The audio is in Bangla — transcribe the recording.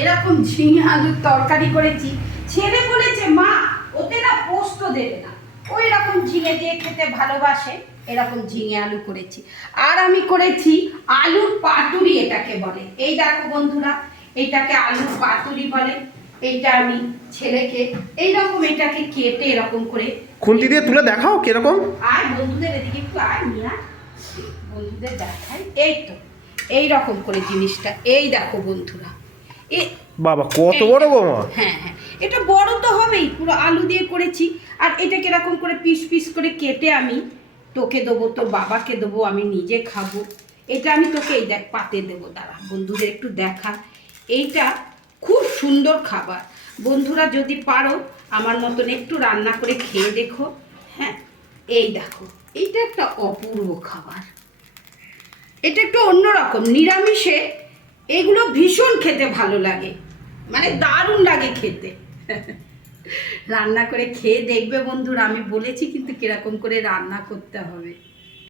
এরকম ঝিঙে আলুর তরকারি করেছি। ছেলে বলেছে মা ওতে না পোস্ত দেবে না, ওই রকম ঝিঙে দিয়ে খেতে ভালোবাসে, এরকম ঝিঙে আলু করেছি। আর আমি করেছি আলুর পাতুরি, এটাকে বলে। এই দেখো বন্ধুরা, এইটাকে আলুর পাতুরি বলে। এইটা আমি ছেলেকে এইরকম এটাকে কেটে এরকম করে খুন্তি দিয়ে তুলে দেখাও কিরকম। আর বন্ধুদের এদিকে একটু আয় নিয়ে, বন্ধুদের দেখাই। এই তো এইরকম করে জিনিসটা, এই দেখো বন্ধুরা, বাবা কত বড় গো মা। হ্যাঁ হ্যাঁ, এটা বড় তো হবেই, পুরো আলু দিয়ে করেছি। আর এটাকে এরকম করে পিস পিস করে কেটে আমি তোকে দেবো, তোর বাবাকে দেবো, আমি নিজে খাবো। এটা আমি তোকে এই দেখ পাতে দেবো, দাঁড়া বন্ধুদের একটু দেখা। এইটা খুব সুন্দর খাবার, বন্ধুরা যদি পারো আমার মতন একটু রান্না করে খেয়ে দেখো। হ্যাঁ, এই দেখো, এইটা একটা অপূর্ব খাবার। এটা একটু অন্যরকম, নিরামিষে এগুলো ভীষণ খেতে ভালো লাগে, মানে দারুণ লাগে খেতে। রান্না করে খেয়ে দেখবে বন্ধুরা, আমি বলেছি কিন্তু কিরকম করে রান্না করতে হবে।